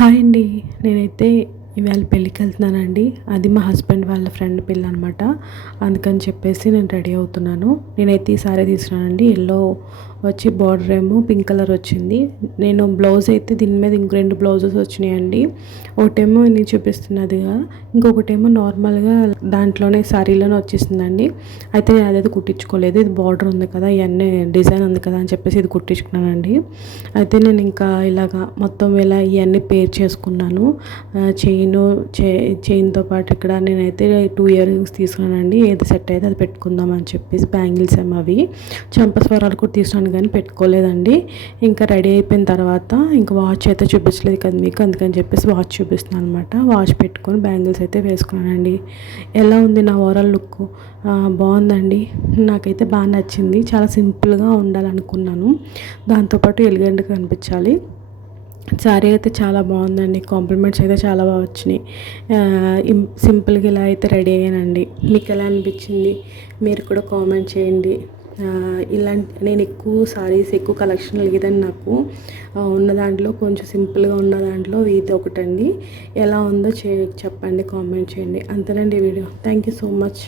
Hi అండి. నేనైతే ఇవాళ పెళ్ళికెళ్తున్నానండి. అది మా హస్బెండ్ వాళ్ళ ఫ్రెండ్ పెళ్ళనమాట. అందుకని చెప్పేసి నేను రెడీ అవుతున్నాను. నేనైతే ఈ సారీ తీసుకున్నానండి. యెల్లో వచ్చి బార్డర్ ఏమో పింక్ కలర్ వచ్చింది. నేను బ్లౌజ్ అయితే దీని మీద ఇంకో 2 బ్లౌజెస్ వచ్చినాయండి. ఒకటేమో నేను చూపిస్తున్నదిగా, ఇంకొకటేమో నార్మల్‌గా దాంట్లోనే సారీలోనే వచ్చేసిందండి. అయితే నేను అదైతే కుట్టించుకోలేదు. ఇది బార్డర్ ఉంది కదా! ఇయన్నీ డిజైన్ ఉంది కదా అని చెప్పేసి ఇది కుట్టించుకున్నానండి. అయితే నేను ఇంకా ఇలాగా మొత్తం ఇలా ఇయన్నీ పేర్ చేసుకున్నాను. చైన్‌తో పాటు ఇక్కడ నేనైతే 2 ఇయర్ రింగ్స్ తీసుకున్నానండి. ఏది సెట్ అయితే అది పెట్టుకుందాం అని చెప్పేసి బ్యాంగిల్స్ ఏమో అవి. చంపస్వరాలు కూడా తీసుకున్నాను కానీ పెట్టుకోలేదండి. ఇంకా రెడీ అయిపోయిన తర్వాత ఇంకా వాచ్ అయితే చూపించలేదు కదా మీకు, అందుకని చెప్పేసి వాచ్ చూపిస్తున్నాను అనమాట. వాచ్ పెట్టుకొని బ్యాంగిల్స్ అయితే వేసుకున్నానండి. ఎలా ఉంది నా ఓవరాల్ లుక్? బాగుందండి. నాకైతే బాగా నచ్చింది. చాలా సింపుల్గా ఉండాలనుకున్నాను. దాంతోపాటు ఎలిగెంట్గా కనిపించాలి. శారీ అయితే చాలా బాగుందండి. కాంప్లిమెంట్స్ అయితే చాలా బాగా వచ్చినాయి. సింపుల్గా ఇలా అయితే రెడీ అయ్యానండి. మీకు ఎలా అనిపించింది? మీరు కూడా కామెంట్ చేయండి. ఇలాంటి నేను ఎక్కువ సారీస్ ఎక్కువ కలెక్షన్ లేదని నాకు ఉన్న దాంట్లో కొంచెం సింపుల్గా ఉన్న దాంట్లో ఇది ఒకటండి. ఎలా ఉందో చెప్పండి, కామెంట్ చేయండి. అంతేనండి video. Thank you so much.